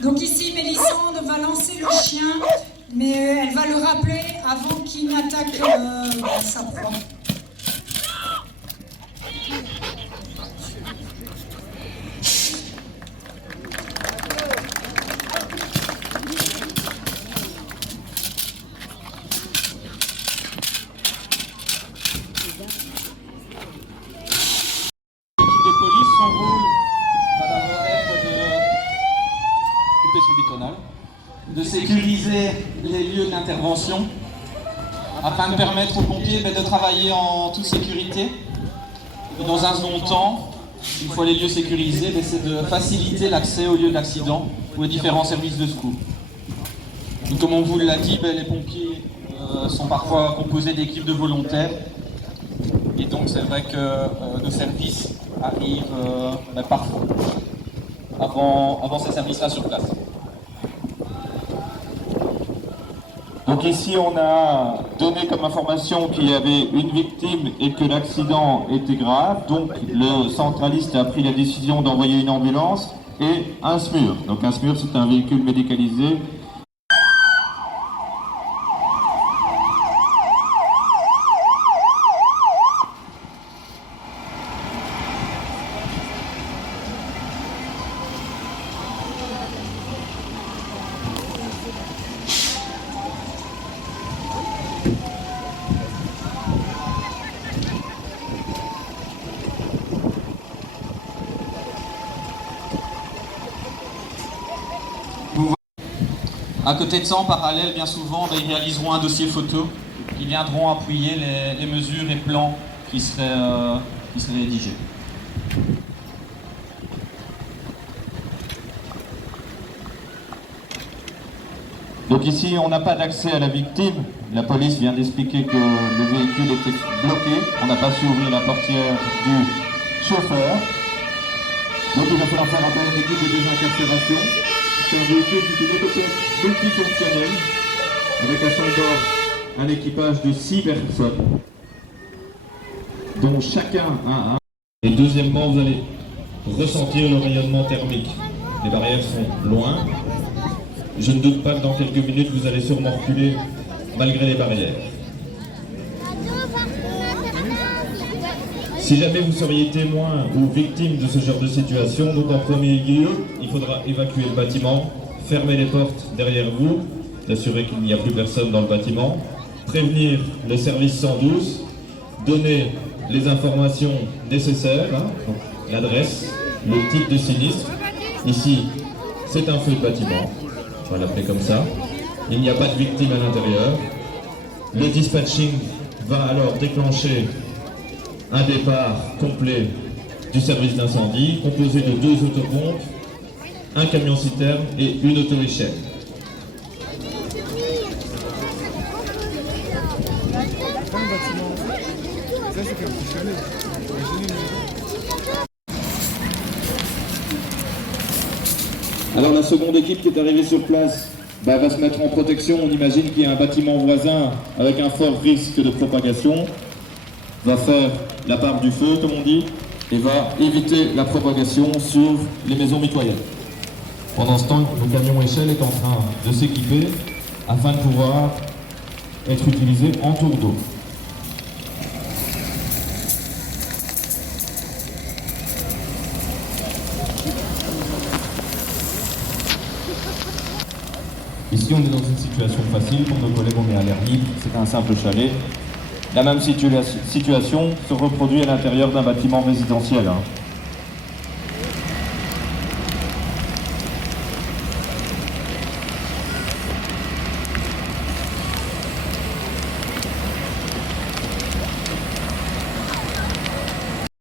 Donc ici, Mélissande va lancer le chien, mais elle va le rappeler avant qu'il n'attaque sa proie. De sécuriser les lieux d'intervention afin de permettre aux pompiers de travailler en toute sécurité. Et dans un second temps, une fois les lieux sécurisés, c'est de faciliter l'accès aux lieux d'accident ou aux différents services de secours. Et comme on vous l'a dit, les pompiers sont parfois composés d'équipes de volontaires. Et donc c'est vrai que nos services arrivent parfois avant ces services-là sur place. Donc ici, on a donné comme information qu'il y avait une victime et que l'accident était grave. Donc le centraliste a pris la décision d'envoyer une ambulance et un SMUR. Donc un SMUR, c'est un véhicule médicalisé. À côté de ça, en parallèle, bien souvent, ils réaliseront un dossier photo. Ils viendront appuyer les mesures et plans qui seraient rédigés. Donc ici, on n'a pas d'accès à la victime. La police vient d'expliquer que le véhicule était bloqué. On n'a pas su ouvrir la portière du chauffeur. Donc il va falloir faire appel à une équipe de désincarcération. C'est un véhicule qui est une autopiste multifonctionnelle avec à son bord un équipage de 6 personnes dont chacun a un. Et deuxièmement, vous allez ressentir le rayonnement thermique. Les barrières sont loin. Je ne doute pas que dans quelques minutes, vous allez sûrement reculer malgré les barrières. Si jamais vous seriez témoin ou victime de ce genre de situation, donc en premier lieu, il faudra évacuer le bâtiment, fermer les portes derrière vous, s'assurer qu'il n'y a plus personne dans le bâtiment, prévenir le service 112, donner les informations nécessaires, donc l'adresse, le type de sinistre. Ici, c'est un feu de bâtiment, on va l'appeler comme ça. Il n'y a pas de victime à l'intérieur. Le dispatching va alors déclencher un départ complet du service d'incendie, composé de 2 autopompes, un camion-citerne et une auto-échelle. Alors la seconde équipe qui est arrivée sur place va se mettre en protection. On imagine qu'il y a un bâtiment voisin avec un fort risque de propagation. Va faire la part du feu, comme on dit, et va éviter la propagation sur les maisons mitoyennes. Pendant ce temps, le camion échelle est en train de s'équiper afin de pouvoir être utilisé en tour d'eau. Ici, on est dans une situation facile. Pour nos collègues, on est à l'air libre. C'est un simple chalet. La même situation se reproduit à l'intérieur d'un bâtiment résidentiel.